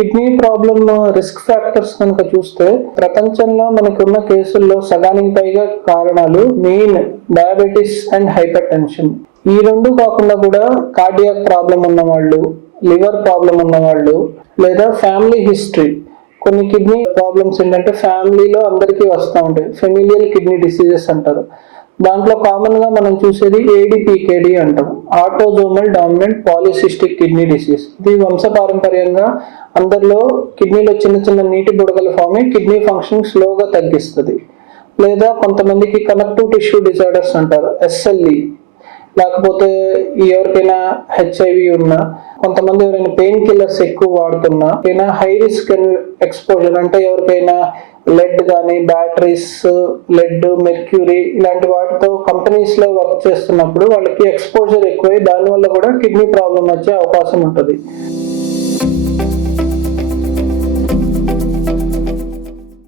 Kidney problem risk factors కనుక చూస్తే ప్రపంచంలో మనకున్న కేసుల్లో సగానికి పైగా కారణాలు main diabetes and hyper tension. ఈ రెండు కాకుండా కూడా కార్డియాక్ ప్రాబ్లం ఉన్నవాళ్ళు, లివర్ ప్రాబ్లం ఉన్నవాళ్ళు, లేదా ఫ్యామిలీ హిస్టరీ, కొన్ని కిడ్నీ ప్రాబ్లమ్స్ ఏంటంటే ఫ్యామిలీలో అందరికీ వస్తూ ఉంటాయి, ఫెమిలియల్ కిడ్నీ డిసీజెస్ అంటారు. దాంట్లో కామన్ గా మనం చూసేది ఏడిపికేడి అంటాం, autosomal dominant polycystic kidney disease. ఇది వంశపారంపర్యంగా అందరిలో కిడ్నీలో చిన్న చిన్న నీటి బుడగలు ఫామ్ అయ్యి కిడ్నీ ఫంక్షన్ స్లోగా తగ్గిస్తుంది. లేదా కొంతమందికి కనెక్టివ్ టిష్యూ డిజార్డర్స్ అంటారు, ఎస్ఎల్ఈ. లేకపోతే ఎవరికైనా హెచ్ఐవి ఉన్నా, కొంతమంది ఎవరైనా పెయిన్ కిల్లర్స్ ఎక్కువ వాడుతున్నా, లేదా హై రిస్క్ ఎక్స్పోజర్ అంటే ఎవరికైనా లెడ్ కానీ బ్యాటరీస్, లెడ్, మెర్క్యూరీ ఇలాంటి వాటితో కంపెనీస్ లో వర్క్ చేస్తున్నప్పుడు వాళ్ళకి ఎక్స్పోజర్ ఎక్కువై దానివల్ల కూడా కిడ్నీ ప్రాబ్లం వచ్చే అవకాశం ఉంటుంది.